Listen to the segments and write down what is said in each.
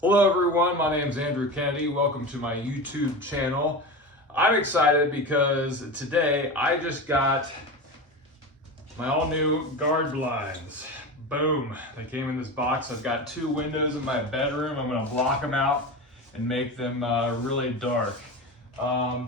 Hello everyone, my name is Andrew Kennedy. Welcome to my YouTube channel. I'm excited because today I just got my all new guard blinds. Boom, they came in this box. I've got 2 windows in my bedroom. I'm gonna block them out and make them really dark.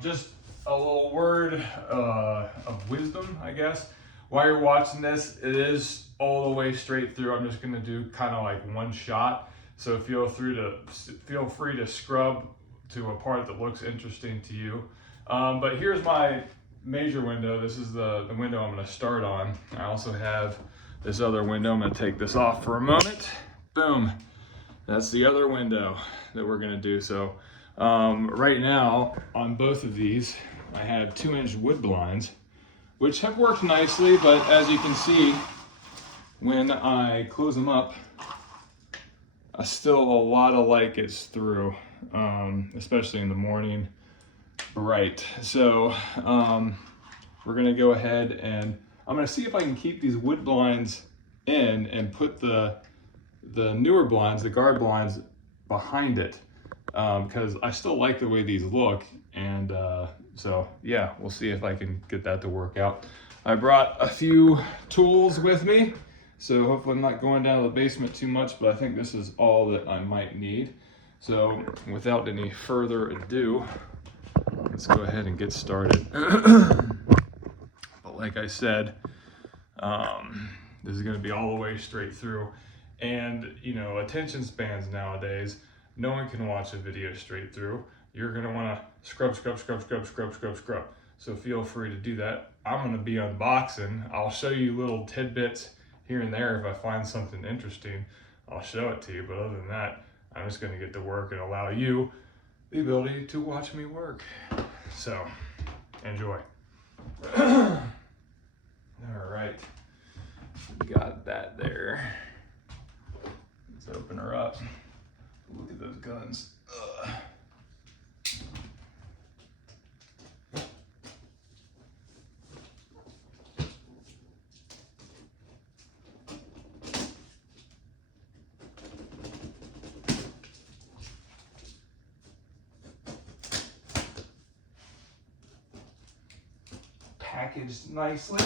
Just a little word of wisdom, I guess. While you're watching this, it is all the way straight through. I'm just gonna do kind of like one shot. So feel free to scrub to a part that looks interesting to you. But here's my major window. This is the window I'm gonna start on. I also have this other window. I'm gonna take this off for a moment. Boom, that's the other window that we're gonna do. So right now on both of these, I have 2-inch wood blinds, which have worked nicely, but as you can see, when I close them up, still a lot of light gets through, especially in the morning, bright. So we're gonna go ahead and I'm gonna see if I can keep these wood blinds in and put the newer blinds, the guard blinds, behind it, because I still like the way these look. And so yeah, we'll see if I can get that to work out. I brought a few tools with me, so hopefully I'm not going down to the basement too much, but I think this is all that I might need. So without any further ado, let's go ahead and get started. But like I said, this is gonna be all the way straight through. And you know, attention spans nowadays, no one can watch a video straight through. You're gonna wanna scrub. So feel free to do that. I'm gonna be unboxing. I'll show you little tidbits here and there. If I find something interesting, I'll show it to you. But other than that, I'm just gonna get to work and allow you the ability to watch me work. So, enjoy. All right, we got that there. Let's open her up. Look at those guns. Ugh. Packaged nicely.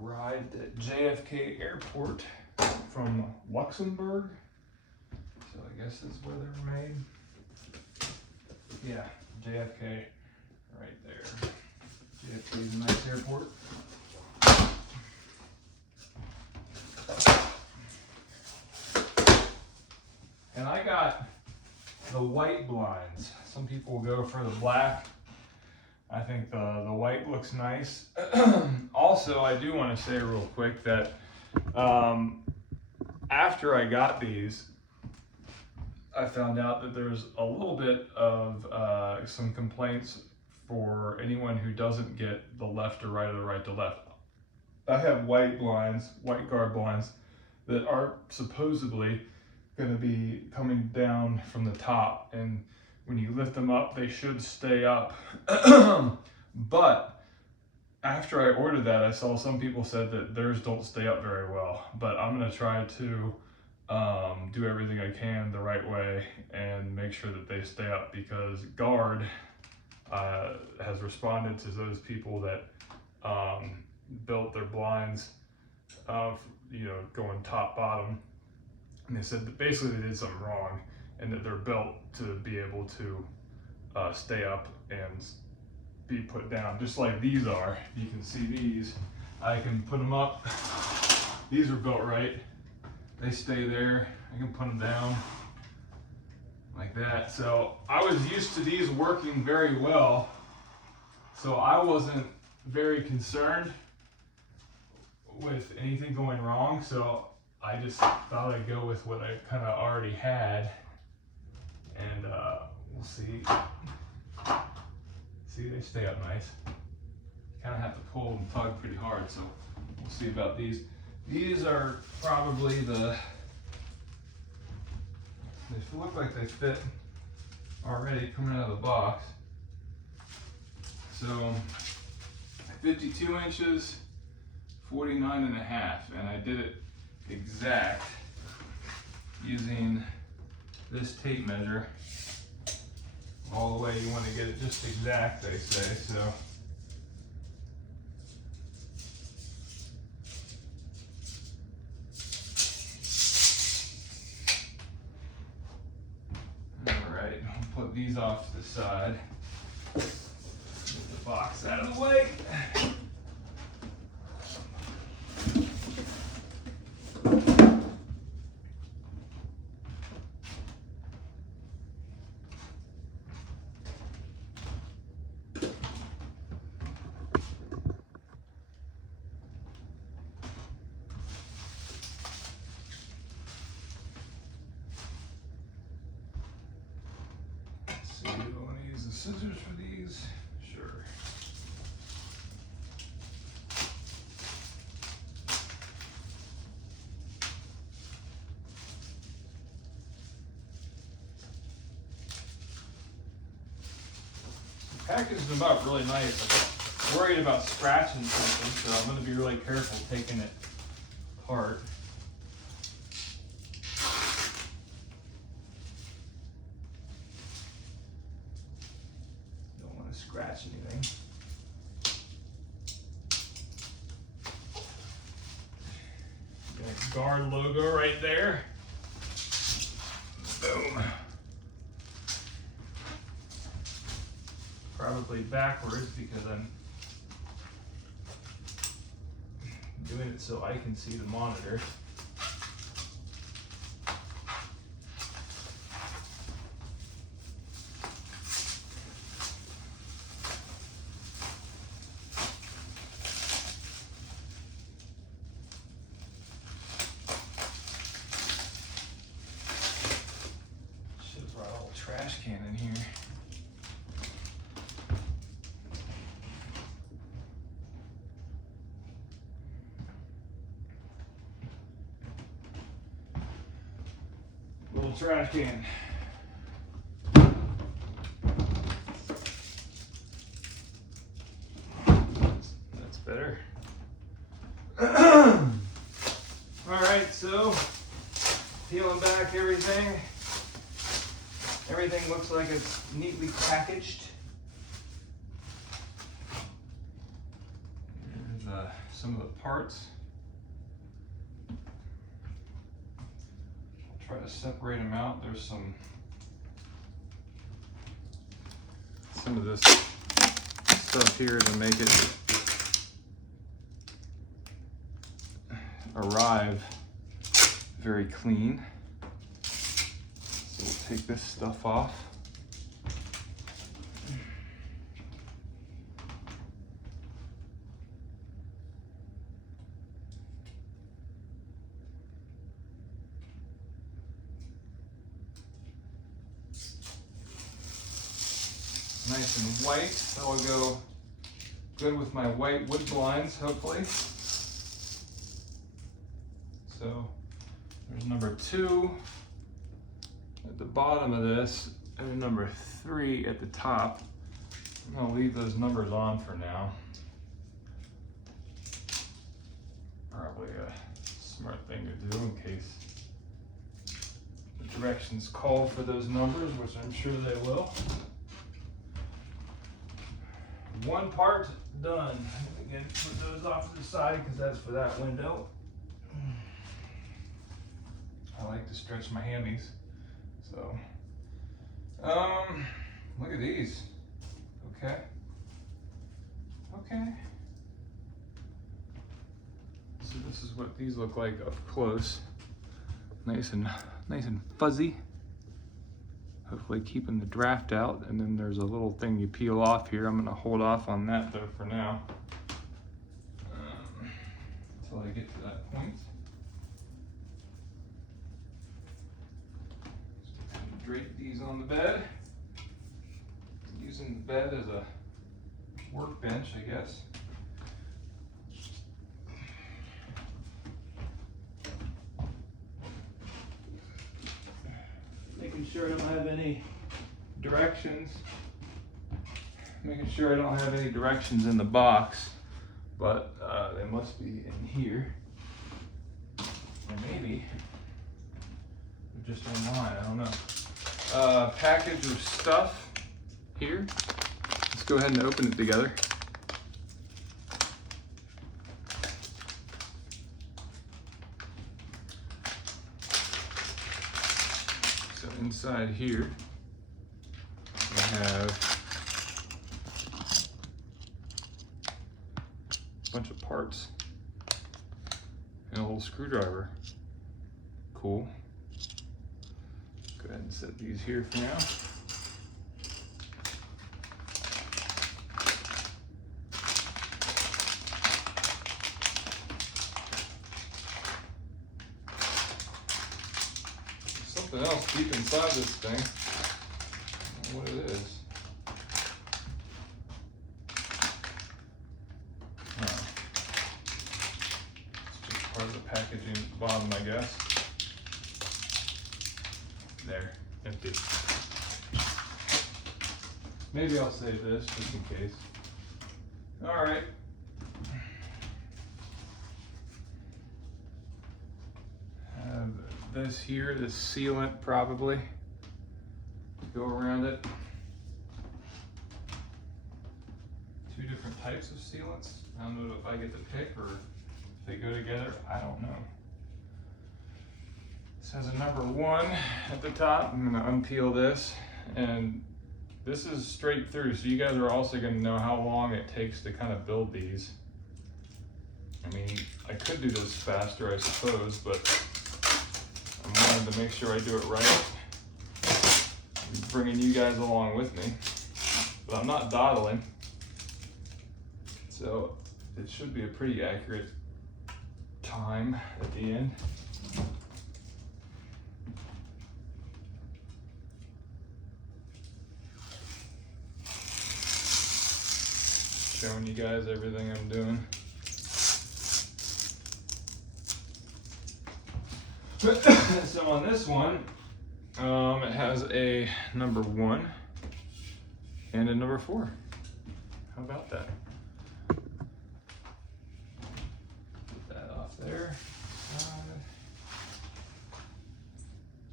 Arrived at JFK Airport from Luxembourg. So I guess that's where they're made. Yeah, JFK right there. JFK is a nice airport. And I got the white blinds. Some people will go for the black. I think the white looks nice. Also, I do want to say real quick that after I got these, I found out that there's a little bit of some complaints for anyone who doesn't get the left to right or the right to left. I have white blinds, white guard blinds, that are supposedly going to be coming down from the top, and when you lift them up, they should stay up. But after I ordered that, I saw some people said that theirs don't stay up very well. But I'm gonna try to do everything I can the right way and make sure that they stay up, because Guard has responded to those people that built their blinds, going top bottom, and they said that basically they did something wrong, and that they're built to be able to stay up and be put down, just like these are. You can see these. I can put them up. These are built right. They stay there. I can put them down like that. So I was used to these working very well, so I wasn't very concerned with anything going wrong. So I just thought I'd go with what I kind of already had. And we'll see. See, they stay up nice. Kind of have to pull and tug pretty hard, so we'll see about these. These are probably they look like they fit already coming out of the box. So 52 inches, 49 and a half, and I did it exact. using this tape measure all the way. You want to get it just exact, they say, so. All right, I'll put these off to the side. Get the box out of the way. Do I want to use the scissors for these? Sure. The package is about really nice. I'm worried about scratching something, so I'm going to be really careful taking it apart. Scratch anything. Got a guard logo right there. Boom. Probably backwards because I'm doing it so I can see the monitor. Trash can in here. Little trash can. That's better. All right, so peeling back everything. Everything looks like it's neatly packaged. Here's some of the parts. I'll try to separate them out. There's some of this stuff here to make it arrive very clean. We'll take this stuff off. Nice and white. That will go good with my white wood blinds, hopefully. So there's number 2. At the bottom of this, and number 3 at the top. I'm gonna leave those numbers on for now. Probably a smart thing to do in case the directions call for those numbers, which I'm sure they will. One part done. Again, put those off to the side because that's for that window. I like to stretch my hammies. So, look at these. Okay. So this is what these look like up close. Nice and fuzzy. Hopefully keeping the draft out. And then there's a little thing you peel off here. I'm gonna hold off on that though for now. Until I get to that point. Drape these on the bed. I'm using the bed as a workbench, I guess. Making sure I don't have any directions. Making sure I don't have any directions in the box, but they must be in here. Or maybe they're just online, I don't know. Package of stuff here. Let's go ahead and open it together. So inside here, we have a bunch of parts and a little screwdriver. Cool. Go ahead and set these here for now. Something else deep inside this thing. I don't know what it is. Oh. It's just part of the packaging at the bottom, I guess. There, empty. Maybe I'll save this just in case. All right. Have this here, this sealant probably. Go around it. Two different types of sealants. I don't know if I get to pick or if they go together. I don't know. This has a number 1 at the top. I'm gonna unpeel this, and this is straight through, so you guys are also gonna know how long it takes to kind of build these. I mean, I could do this faster, I suppose, but I wanted to make sure I do it right. I'm bringing you guys along with me, but I'm not dawdling, so it should be a pretty accurate time at the end. Showing you guys everything I'm doing. So on this one, it has a number 1 and a number 4. How about that? Put that off there.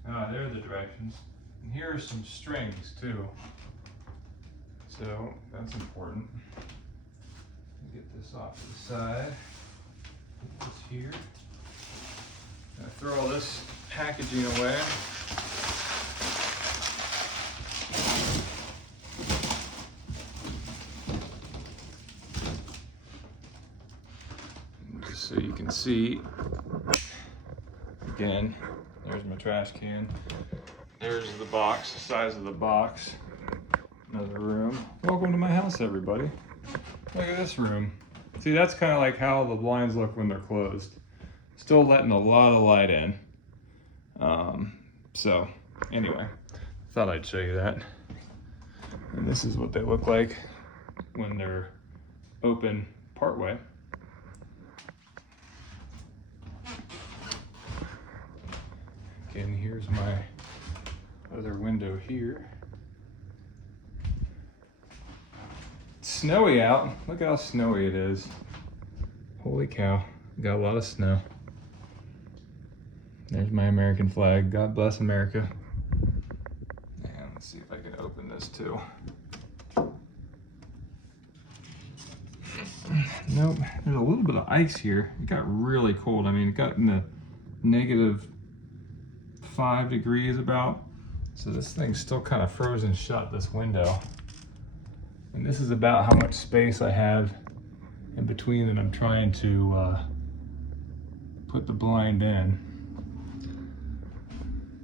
There are the directions. And here are some strings too. So that's important. Get this off to the side. Put this here. I throw all this packaging away. And just so you can see, again, there's my trash can. There's the box, the size of the box. Another room. Welcome to my house, everybody. Look at this room. See, that's kind of like how the blinds look when they're closed. Still letting a lot of light in. So anyway, thought I'd show you that. And this is what they look like when they're open partway. Okay, and here's my other window here. It's snowy out. Look how snowy it is. Holy cow, got a lot of snow. There's my American flag. God bless America. And let's see if I can open this too. Nope, there's a little bit of ice here. It got really cold. I mean, it got in the -5 degrees about. So this thing's still kind of frozen shut, this window. And this is about how much space I have in between that I'm trying to put the blind in.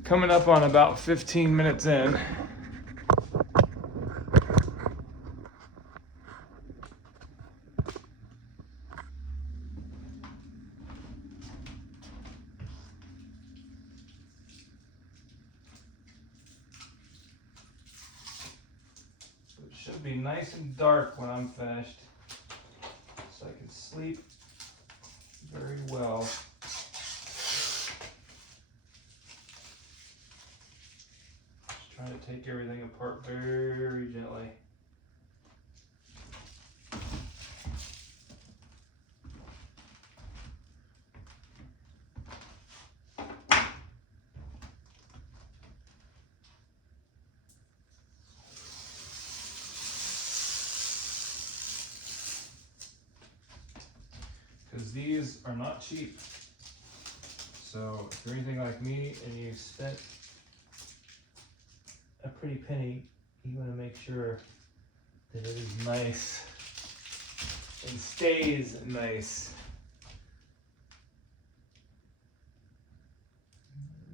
Coming up on about 15 minutes in. It should be nice and dark when I'm finished, so I can sleep very well. Trying to take everything apart very gently. are not cheap. So if you're anything like me and you spent a pretty penny, you want to make sure that it is nice and stays nice.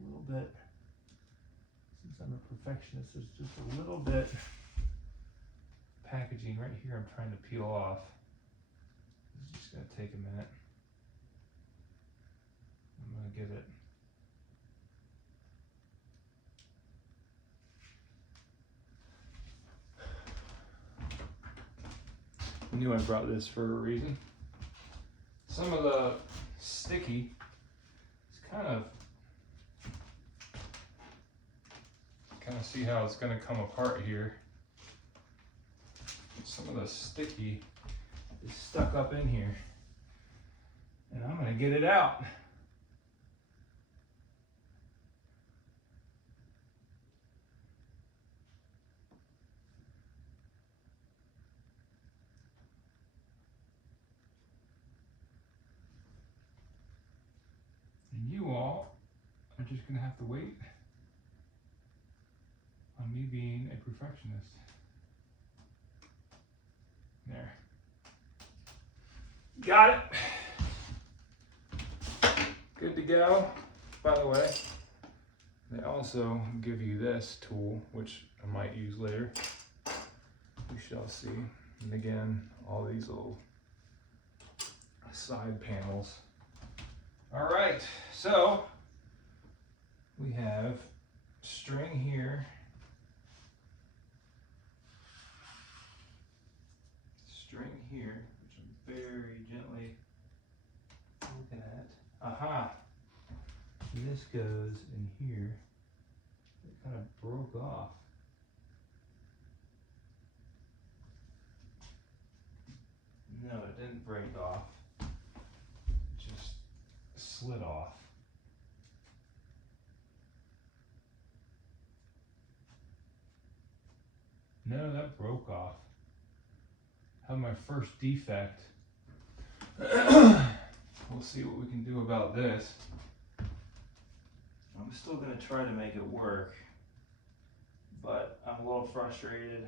A little bit, since I'm a perfectionist, there's just a little bit packaging right here I'm trying to peel off. It's just going to take a minute. I'm going to get it. I knew I brought this for a reason. Some of the sticky is kind of see how it's going to come apart here. Some of the sticky is stuck up in here, and I'm going to get it out. And you all are just going to have to wait on me being a perfectionist. There. Got it. Good to go. By the way, they also give you this tool, which I might use later. We shall see. And again, all these little side panels. All right, so we have string here. String here, which I'm very gently looking at. Aha! And this goes in here. It kind of broke off. No, it didn't break off. It just slid off. No, that broke off. Have my first defect. We'll see what we can do about this. I'm still going to try to make it work, but I'm a little frustrated.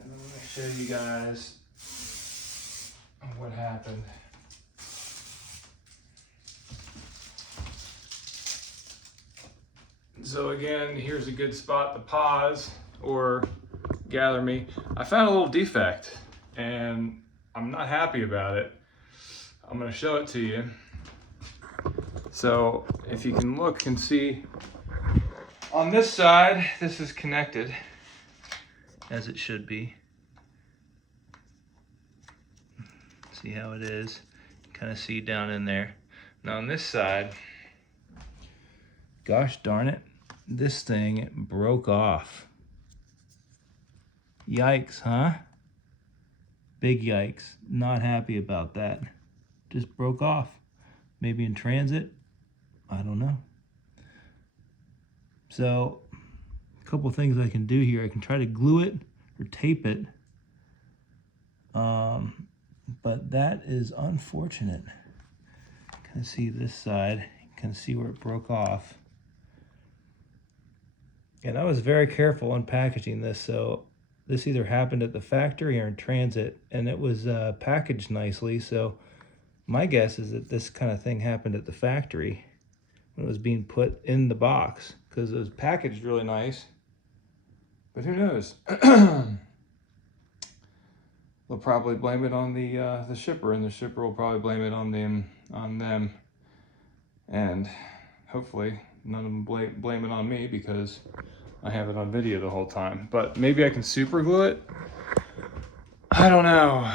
And I'm going to show you guys what happened. So again, here's a good spot to pause or gather me. I found a little defect and I'm not happy about it. I'm going to show it to you. So if you can look and see, on this side, this is connected as it should be. See how it is? Kind of see down in there. Now on this side, gosh darn it, this thing broke off. Yikes, huh? Big yikes. Not happy about that. Just broke off. Maybe in transit. I don't know. So, a couple things I can do here. I can try to glue it or tape it. But that is unfortunate. Kind of see this side. You can see where it broke off. And I was very careful in packaging this, so this either happened at the factory or in transit, and it was packaged nicely, so my guess is that this kind of thing happened at the factory when it was being put in the box, because it was packaged really nice. But who knows? They'll probably blame it on the shipper, and the shipper will probably blame it on them, and hopefully none of them blame it on me, because I have it on video the whole time. But maybe I can super glue it. I don't know,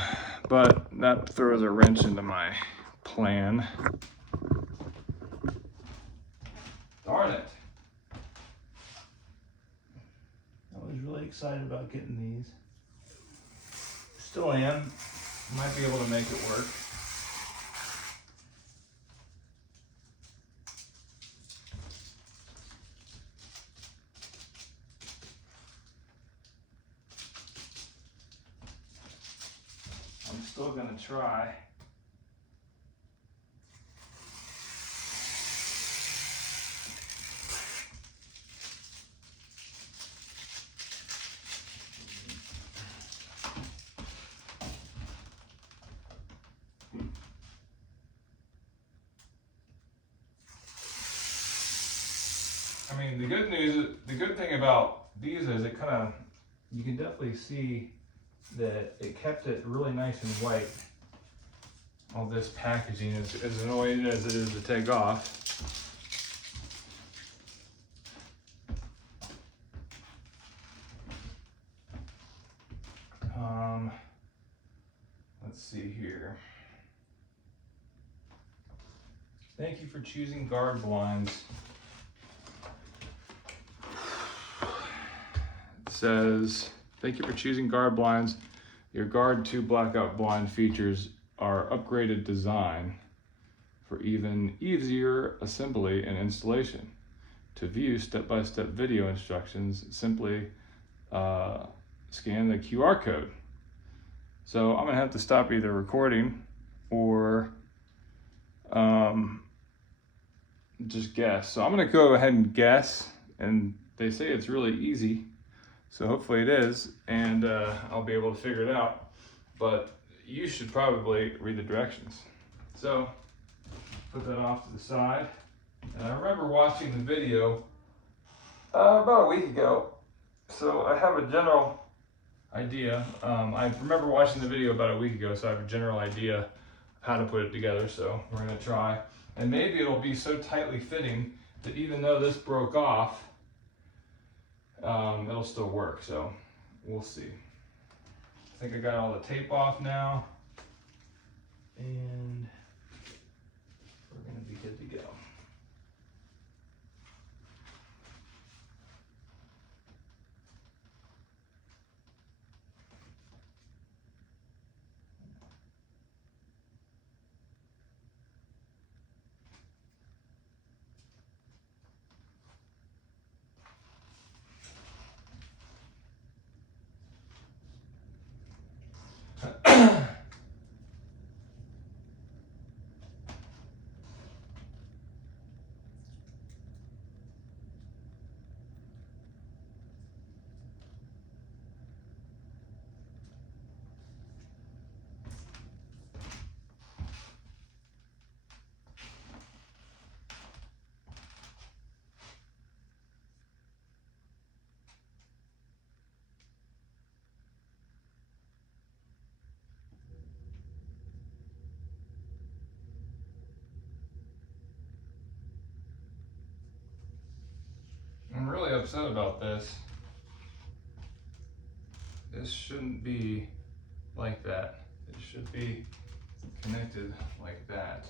but that throws a wrench into my plan. Darn it. I was really excited about getting these. Still am. Might be able to make it work. I'm still gonna try. I mean, the good thing about these is it kind of, you can definitely see that it kept it really nice and white. All this packaging, as annoying as it is to take off. Let's see here. Thank you for choosing guard blinds. It says, thank you for choosing guard blinds. Your Guard 2 blackout blind features our upgraded design for even easier assembly and installation. To view step-by-step video instructions, simply scan the QR code. So I'm gonna have to stop either recording or just guess. So I'm gonna go ahead and guess, and they say it's really easy. So hopefully it is, and I'll be able to figure it out. But you should probably read the directions. So put that off to the side. And I remember watching the video about a week ago. So I have a general idea. I remember watching the video about a week ago, so I have a general idea of how to put it together. So we're gonna try. And maybe it'll be so tightly fitting that even though this broke off, it'll still work. So we'll see. I think I got all the tape off now. And we're gonna be good to go. I'm really upset about this. This shouldn't be like that. It should be connected like that.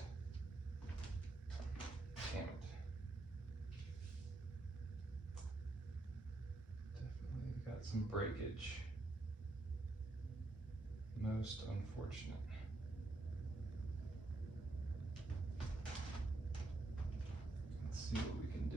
Damn it. Definitely got some breakage. Most unfortunate. Let's see what we can do.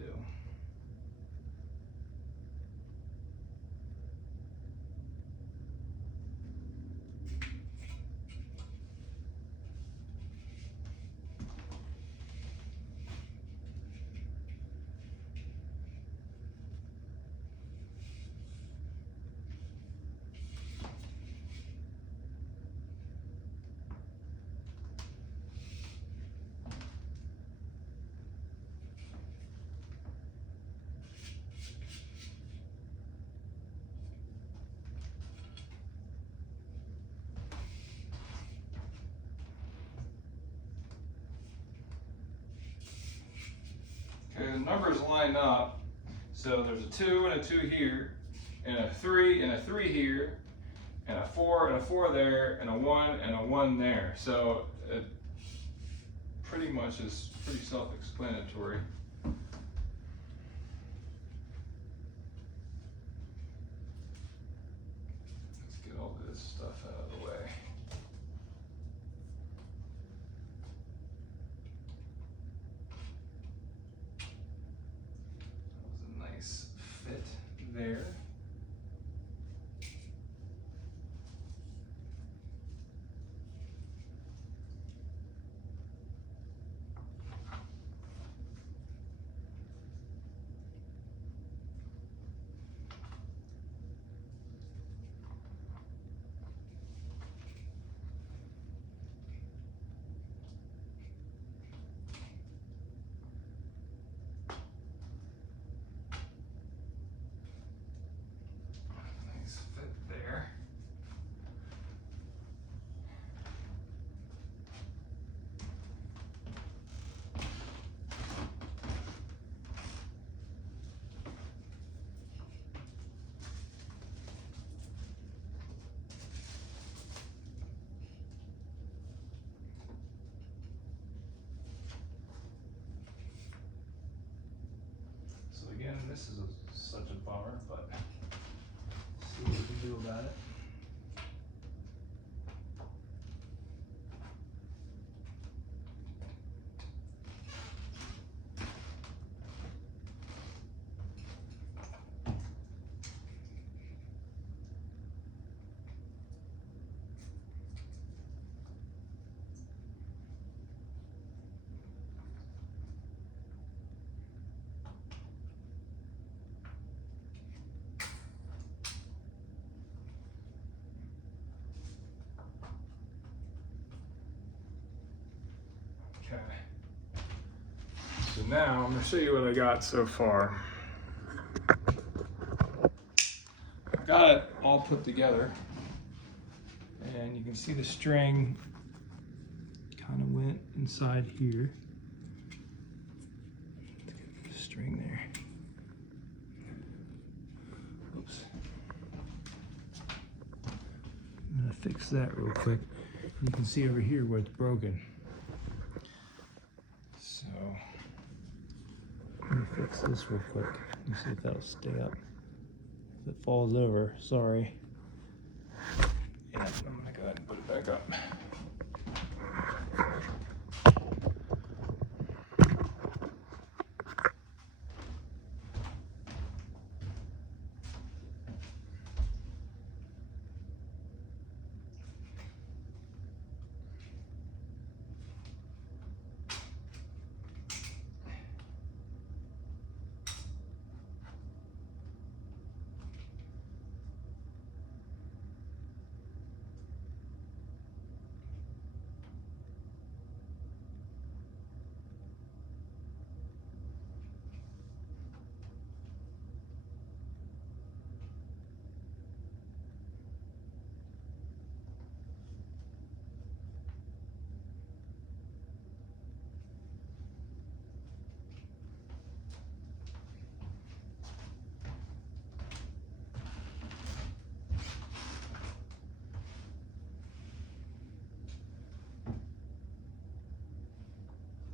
Okay, the numbers line up. So there's a 2 and a 2 here, and a 3 and a 3 here, and a 4 and a 4 there, and a 1 and a 1 there. So it pretty much is pretty self-explanatory. Let's get all this stuff out of the way. That was a nice fit there. again. This is such a bummer, but see what we can do about it. Okay. So now I'm going to show you what I got so far. I've got it all put together, and you can see the string kind of went inside here. Let's get the string there. Oops. I'm going to fix that real quick. You can see over here where it's broken. So, let me fix this real quick. Let me see if that'll stay up. If it falls over, sorry. And I'm gonna go ahead and put it back up.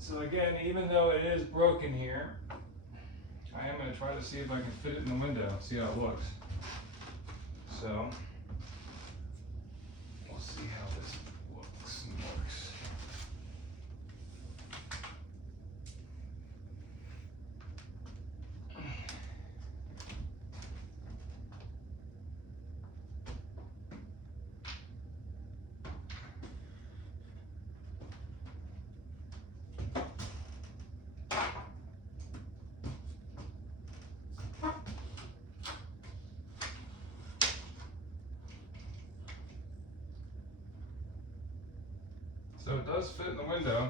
So again, even though it is broken here, I am going to try to see if I can fit it in the window, see how it looks. So, we'll see how this looks and works. So it does fit in the window.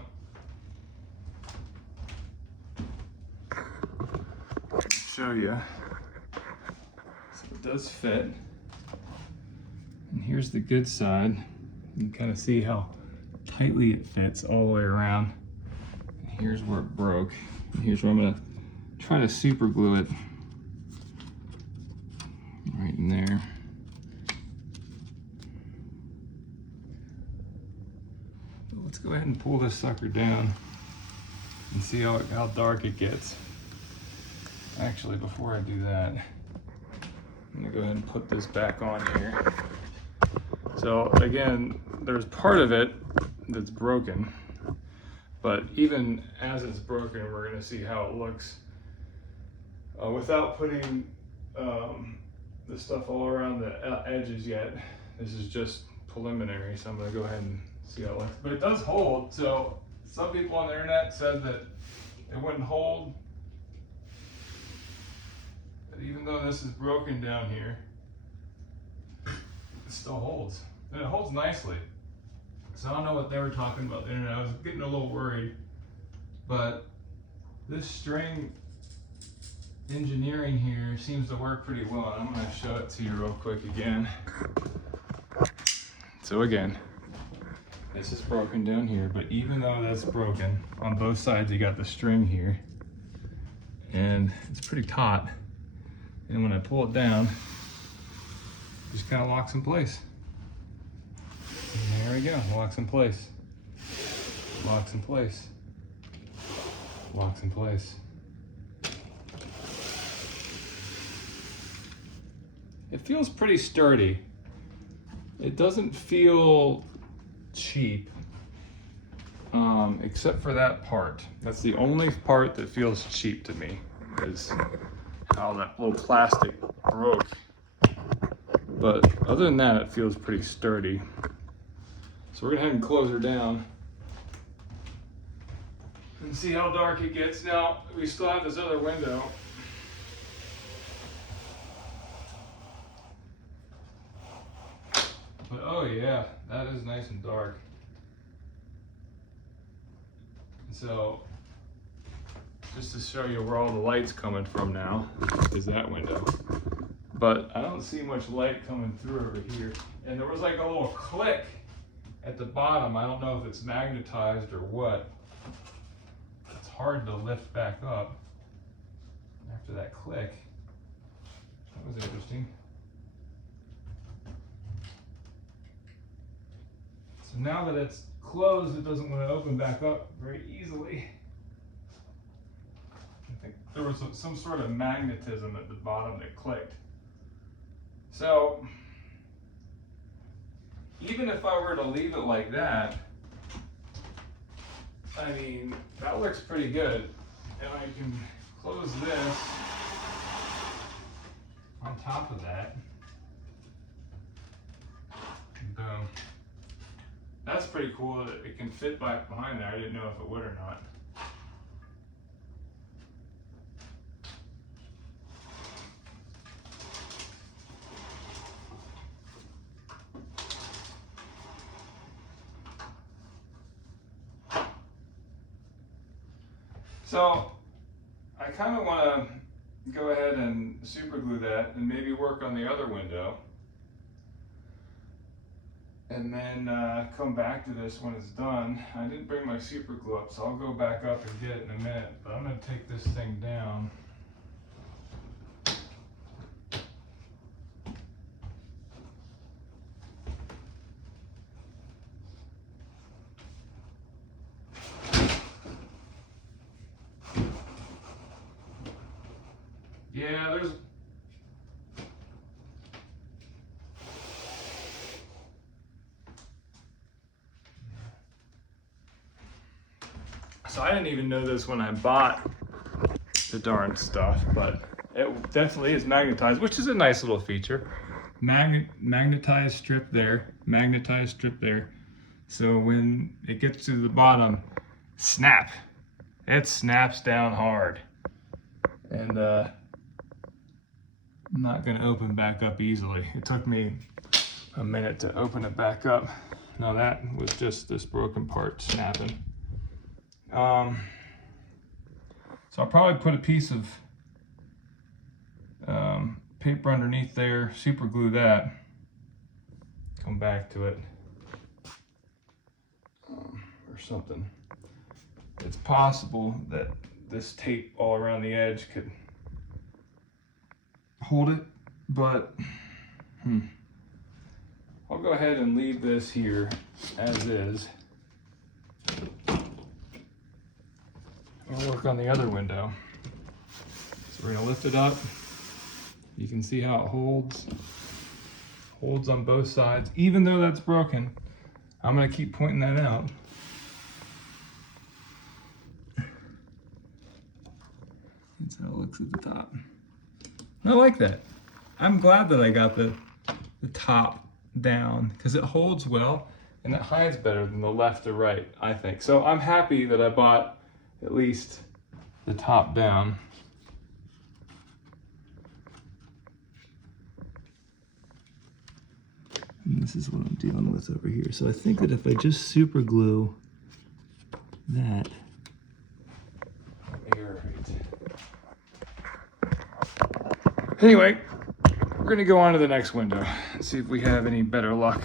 Show you. So it does fit. And here's the good side. You can kind of see how tightly it fits all the way around. And here's where it broke. And here's where I'm gonna try to super glue it right in there. Let's go ahead and pull this sucker down and see how dark it gets. Actually, before I do that, I'm gonna go ahead and put this back on here. So again, there's part of it that's broken, but even as it's broken, we're gonna see how it looks without putting the stuff all around the edges yet. This is just preliminary, so I'm gonna go ahead and see how it looks. But it does hold, so some people on the internet said that it wouldn't hold. But even though this is broken down here, it still holds. And it holds nicely. So I don't know what they were talking about on the internet. I was getting a little worried. But this string engineering here seems to work pretty well. And I'm gonna show it to you real quick again. So again, this is broken down here, but even though that's broken, on both sides you got the string here, and it's pretty taut. And when I pull it down, it just kind of locks in place. And there we go, locks in place. Locks in place. Locks in place. it feels pretty sturdy. It doesn't feel cheap, except for that part. That's the only part that feels cheap to me, is how that little plastic broke. But other than that, it feels pretty sturdy. So we're gonna have to close her down and see how dark it gets. Now, we still have this other window. But oh yeah, that is nice and dark. So, just to show you where all the light's coming from now, is that window. But I don't see much light coming through over here. And there was like a little click at the bottom. I don't know if it's magnetized or what. It's hard to lift back up after that click. That was interesting. So now that it's closed, it doesn't want to open back up very easily. I think there was some sort of magnetism at the bottom that clicked. So even if I were to leave it like that, I mean, that looks pretty good. And I can close this on top of that. And boom. That's pretty cool that it can fit back behind there. I didn't know if it would or not. So I kind of want to go ahead and super glue that and maybe work on the other window. And then come back to this when it's done. I didn't bring my super glue up, so I'll go back up and get it in a minute. But I'm going to take this thing down. Yeah, there's... So I didn't even know this when I bought the darn stuff, but it definitely is magnetized, which is a nice little feature. Magnetized strip there, magnetized strip there. So when it gets to the bottom, snap. It snaps down hard. And not gonna open back up easily. It took me a minute to open it back up. Now that was just this broken part snapping. So I'll probably put a piece of paper underneath there, super glue that, come back to it, or something. It's possible that this tape all around the edge could hold it, but I'll go ahead and leave this here as is. I'll work on the other window. So we're gonna lift it up. You can see how it holds on both sides. Even though that's broken, I'm gonna keep pointing that out. That's how it looks at the top. I like that. I'm glad that I got the top down because it holds well and it hides better than the left or right, I think. So I'm happy that I bought at least the top down. And this is what I'm dealing with over here. So I think that if I just super glue that, anyway, we're gonna go on to the next window and see if we have any better luck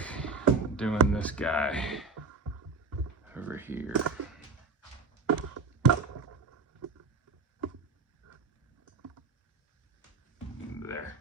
doing this guy over here. There.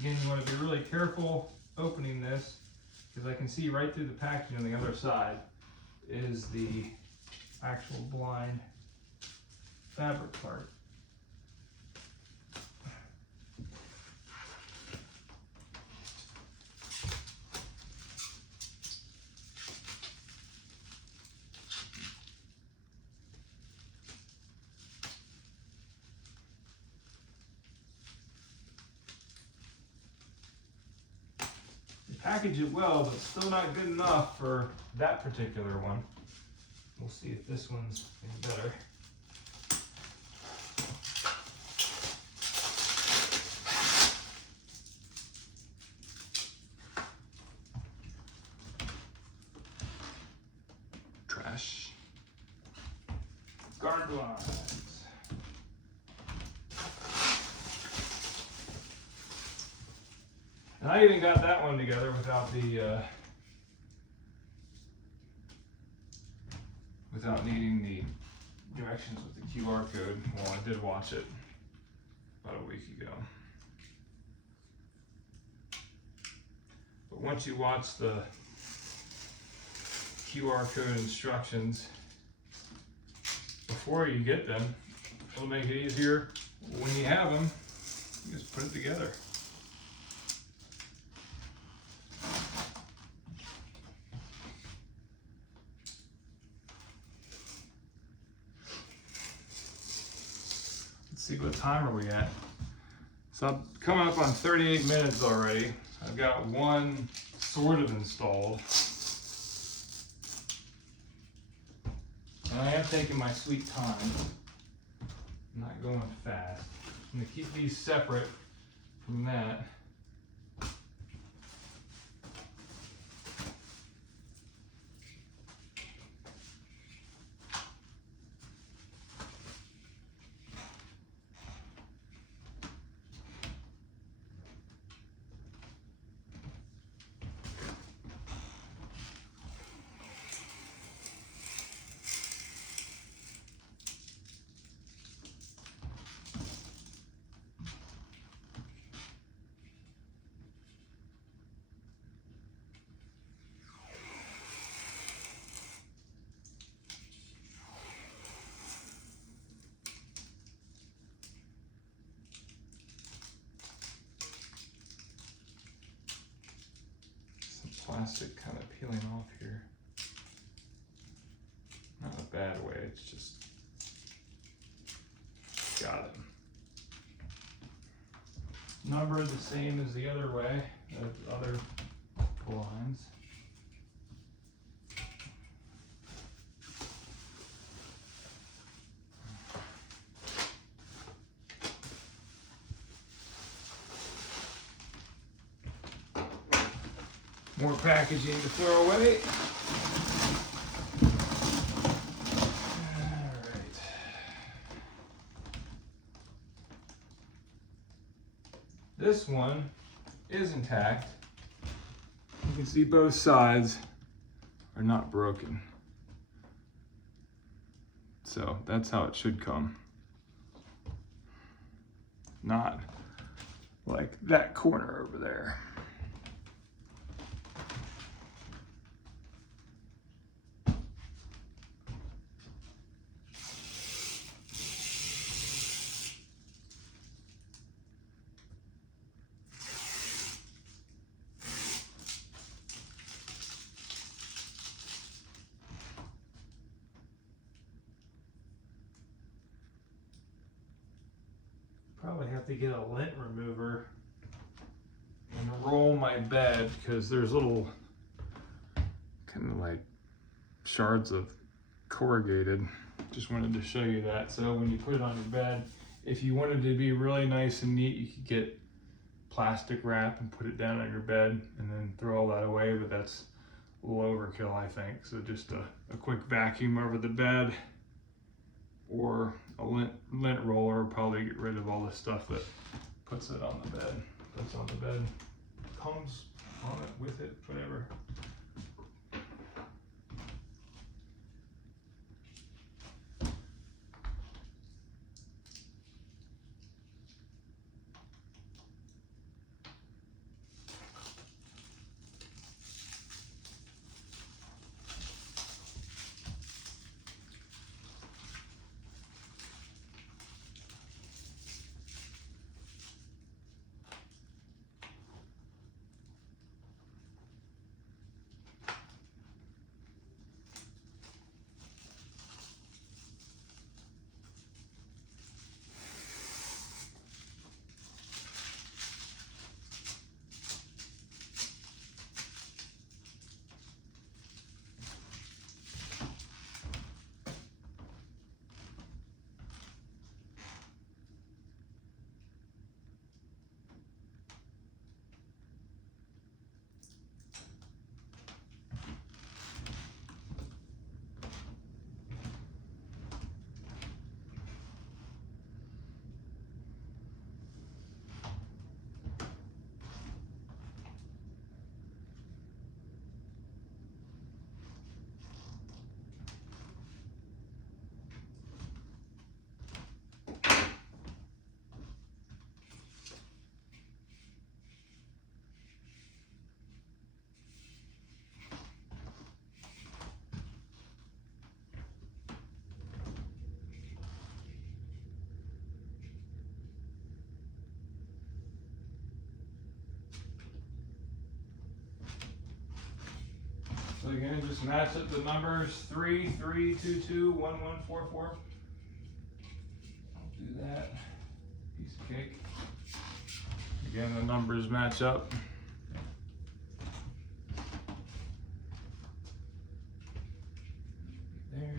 Again, you want to be really careful opening this, because I can see right through the packaging on the other side is the actual blind fabric part. Package it well, but still not good enough for that particular one. We'll see if this one's any better. Trash. Guard blinds. And I even got that one together without the without needing the directions with the QR code. Well, I did watch it about a week ago. But once you watch the QR code instructions before you get them, it'll make it easier when you have them. You just put it together. See what time are we at? So I'm coming up on 38 minutes already. I've got one sort of installed. And I am taking my sweet time. I'm not going fast. I'm gonna keep these separate from that. Plastic kind of peeling off here. Not in a bad way, it's just got it. Number the same as the other way, the other blinds. More packaging to throw away. All right. This one is intact. You can see both sides are not broken. So that's how it should come. Not like that corner over there. Probably have to get a lint remover and roll my bed, because there's little kind of like shards of corrugated. Just wanted to show you that. So when you put it on your bed, if you wanted to be really nice and neat, you could get plastic wrap and put it down on your bed and then throw all that away, but that's a little overkill, I think. So just a quick vacuum over the bed, or a lint roller will probably get rid of all the stuff that puts it on the bed. Puts on the bed, comes on it, with it, whatever. So again, just match up the numbers 3, 3, 2, 2, 1, 1, 4, 4. I'll do that. Piece of cake. Again, the numbers match up. There.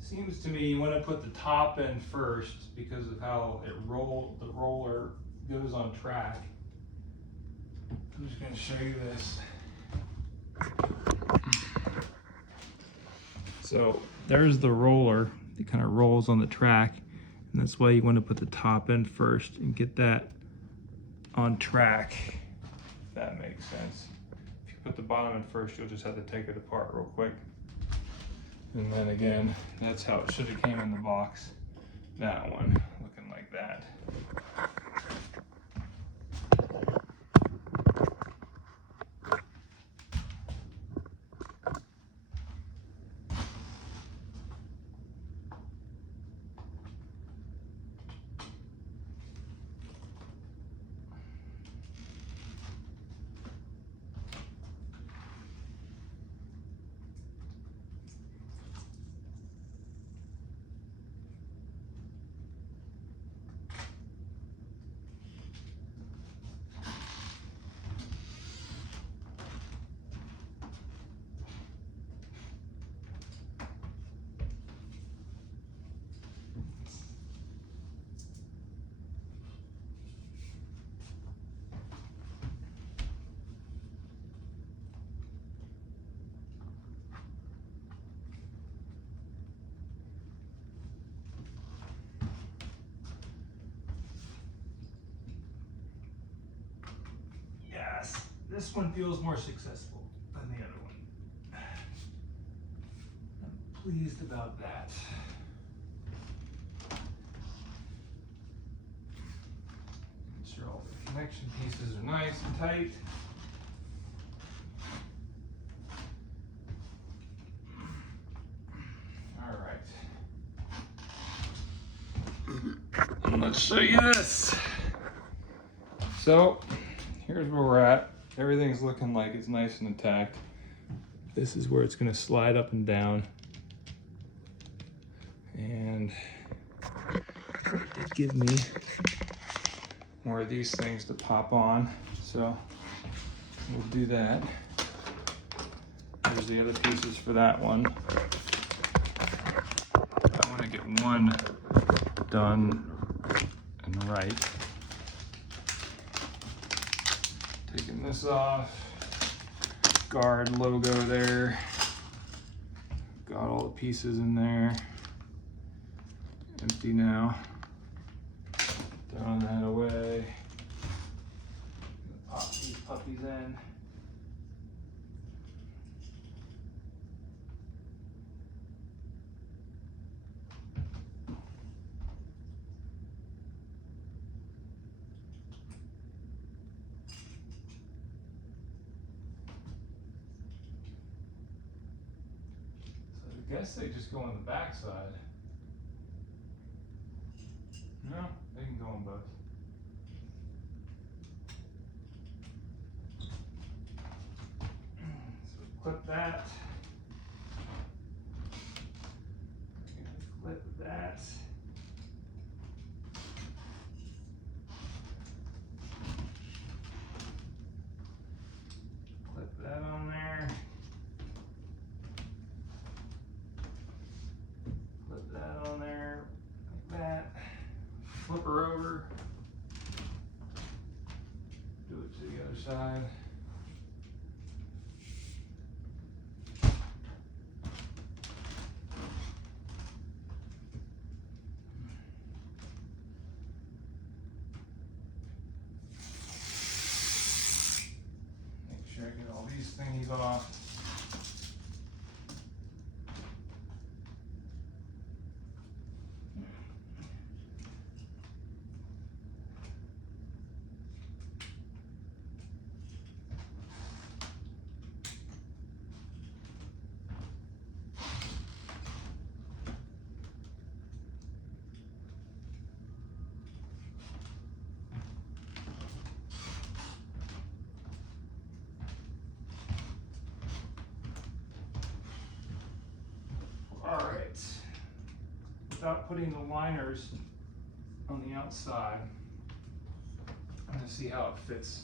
Seems to me you want to put the top in first because of how the roller goes on track. I'm just going to show you this. So there's the roller. It kind of rolls on the track, and that's why you want to put the top in first and get that on track, if that makes sense. If you put the bottom in first, you'll just have to take it apart real quick. And then again, that's how it should have came in the box. That one, looking like that. Yes, this one feels more successful than the other one. I'm pleased about that. Make sure all the connection pieces are nice and tight. All right. And let's show you this. So, here's where we're at. Everything's looking like it's nice and intact. This is where it's going to slide up and down. And it did give me more of these things to pop on. So we'll do that. There's the other pieces for that one. I want to get one done and right. Taking this off, guard logo there, got all the pieces in there, empty now, throwing that away, pop these puppies in. I guess they just go on the back side. No, they can go on both. So clip that. Clip that. Clip that on there. Clip that on there, like that. Flip her over. Do it to the other side. Make sure I get all these thingies off. All right, without putting the liners on the outside, I'm gonna see how it fits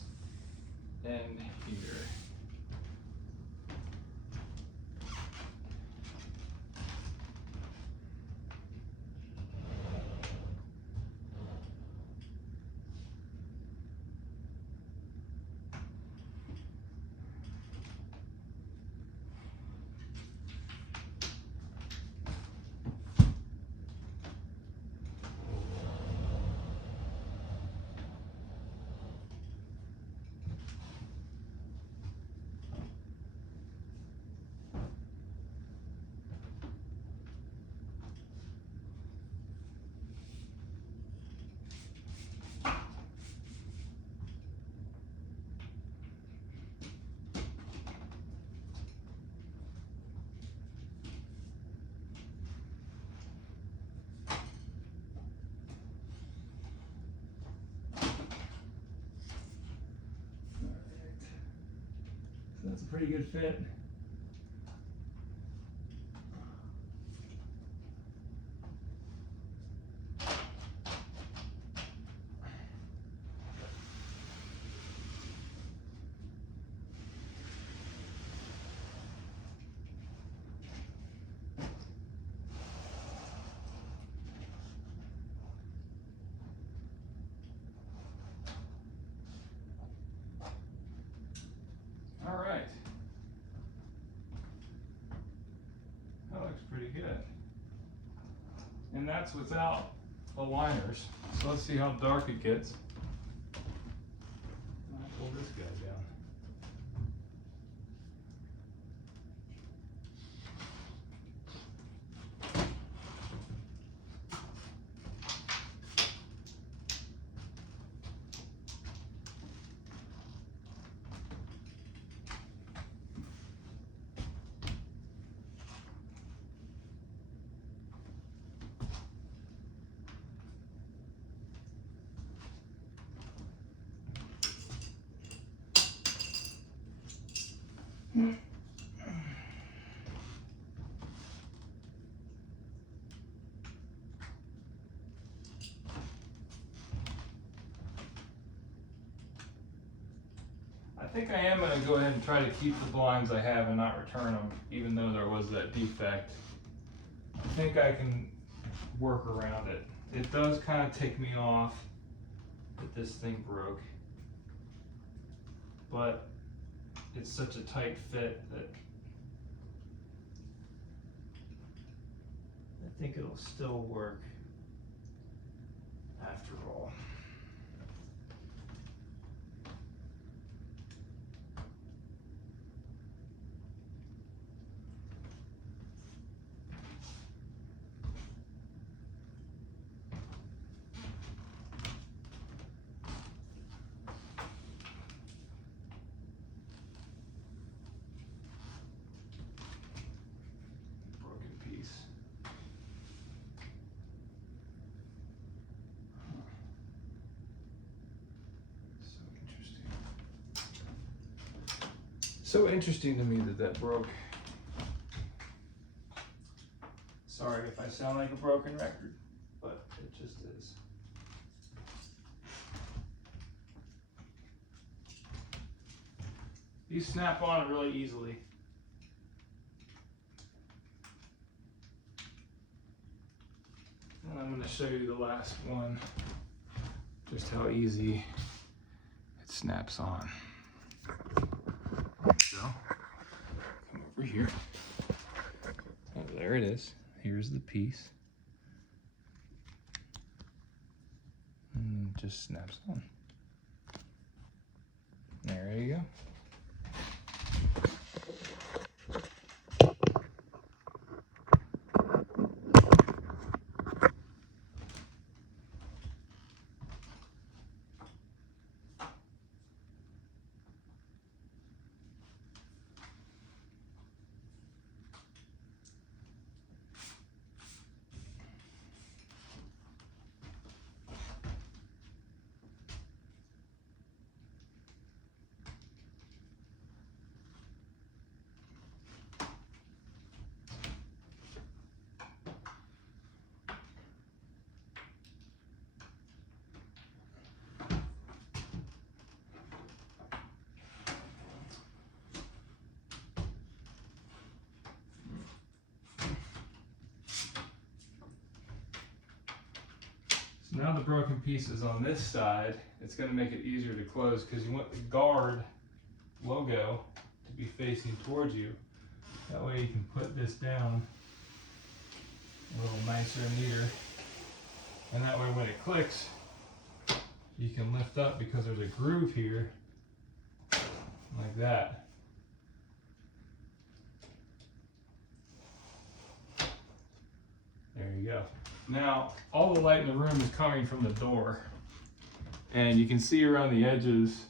in here. So that's a pretty good fit. All right. That looks pretty good. And that's without the liners. So let's see how dark it gets. I'll pull this guy down. I think I am going to go ahead and try to keep the blinds I have and not return them, even though there was that defect. I think I can work around it. It does kind of tick me off that this thing broke, but it's such a tight fit that I think it'll still work after all. Broken So interesting to me that that broke. Sorry if I sound like a broken record, but it just is. These snap on really easily. And I'm going to show you the last one, just how easy it snaps on. So, come over here. Oh, there it is. Here's the piece. And it just snaps on. There you go. Now the broken piece is on this side. It's going to make it easier to close because you want the guard logo to be facing towards you. That way you can put this down a little nicer and neater. And that way when it clicks, you can lift up because there's a groove here, like that. There you go. Now, all the light in the room is coming from the door, and you can see around the edges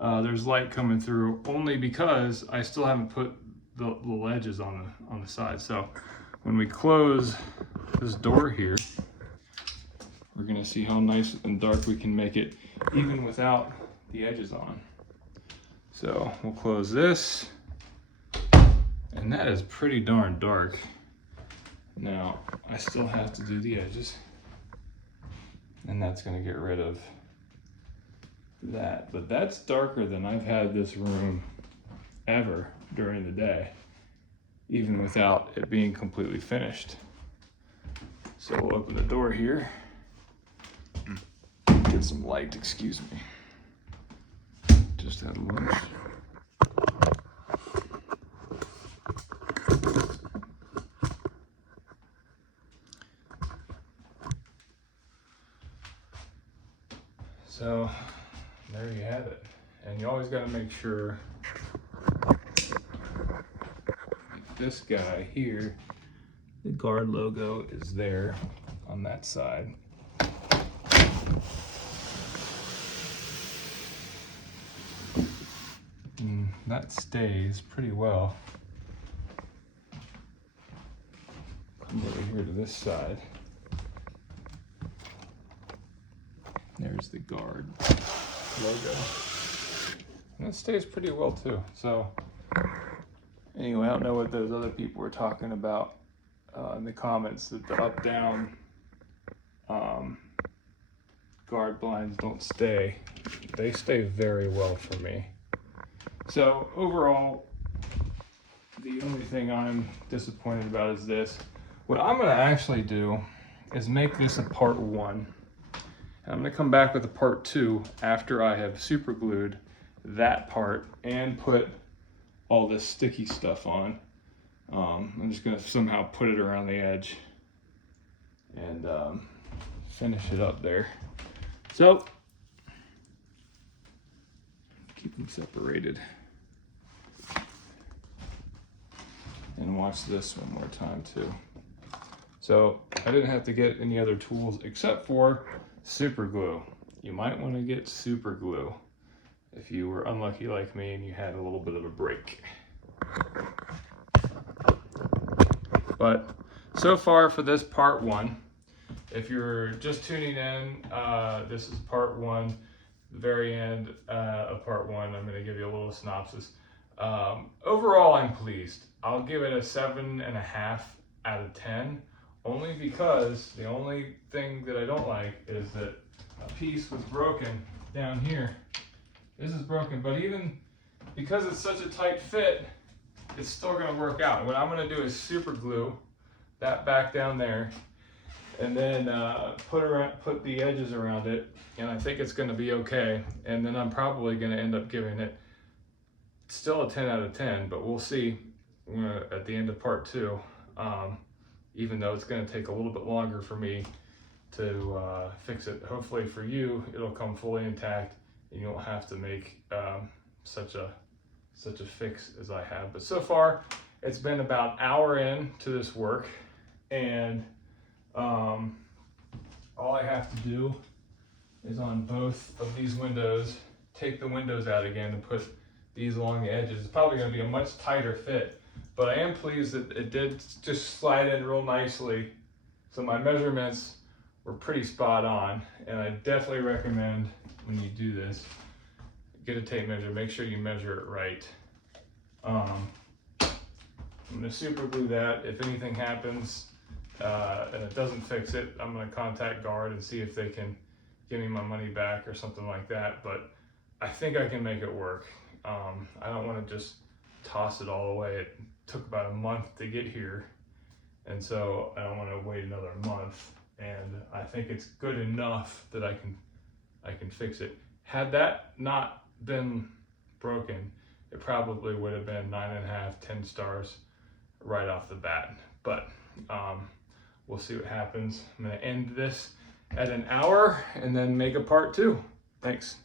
there's light coming through only because I still haven't put the little edges on the side. So when we close this door here, we're going to see how nice and dark we can make it even without the edges on. So we'll close this, and that is pretty darn dark. Now, I still have to do the edges, and that's going to get rid of that. But that's darker than I've had this room ever during the day, even without it being completely finished. So we'll open the door here, get some light, excuse me. Just had lunch. So there you have it. And you always got to make sure this guy here, the guard logo is there on that side. And that stays pretty well. Come over here to this side. There's the guard logo. And it stays pretty well too. So anyway, I don't know what those other people were talking about in the comments, that the up-down guard blinds don't stay. They stay very well for me. So overall, the only thing I'm disappointed about is this. What I'm going to actually do is make this a part 1. I'm going to come back with a part 2 after I have super glued that part and put all this sticky stuff on. I'm just going to somehow put it around the edge and finish it up there. So, keep them separated. And watch this one more time too. So, I didn't have to get any other tools except for super glue. You might want to get super glue if you were unlucky like me and you had a little bit of a break. But so far for this part 1, if you're just tuning in, this is part 1. The very end of part 1, I'm going to give you a little synopsis. Overall, I'm pleased. I'll give it a 7.5 out of 10, only because the only thing that I don't like is that a piece was broken down here. This is broken, but even because it's such a tight fit, it's still gonna work out. What I'm gonna do is super glue that back down there, and then put the edges around it, and I think it's gonna be okay. And then I'm probably gonna end up giving it still a 10 out of 10, but we'll see at the end of part 2, even though it's gonna take a little bit longer for me to fix it. Hopefully for you, it'll come fully intact and you won't have to make such a fix as I have. But so far, it's been about an hour in to this work, and all I have to do is on both of these windows, take the windows out again and put these along the edges. It's probably going to be a much tighter fit, but I am pleased that it did just slide in real nicely. So my measurements were pretty spot on, and I definitely recommend when you do this, get a tape measure, make sure you measure it right. I'm gonna super glue that. If anything happens and it doesn't fix it, I'm gonna contact Guard and see if they can give me my money back or something like that, but I think I can make it work. I don't wanna just toss it all away. It took about a month to get here, and so I don't wanna wait another month, and I think it's good enough that I can fix it. Had that not been broken, it probably would have been 9.5, 10 stars right off the bat. But we'll see what happens. I'm gonna end this at an hour and then make a part 2. Thanks.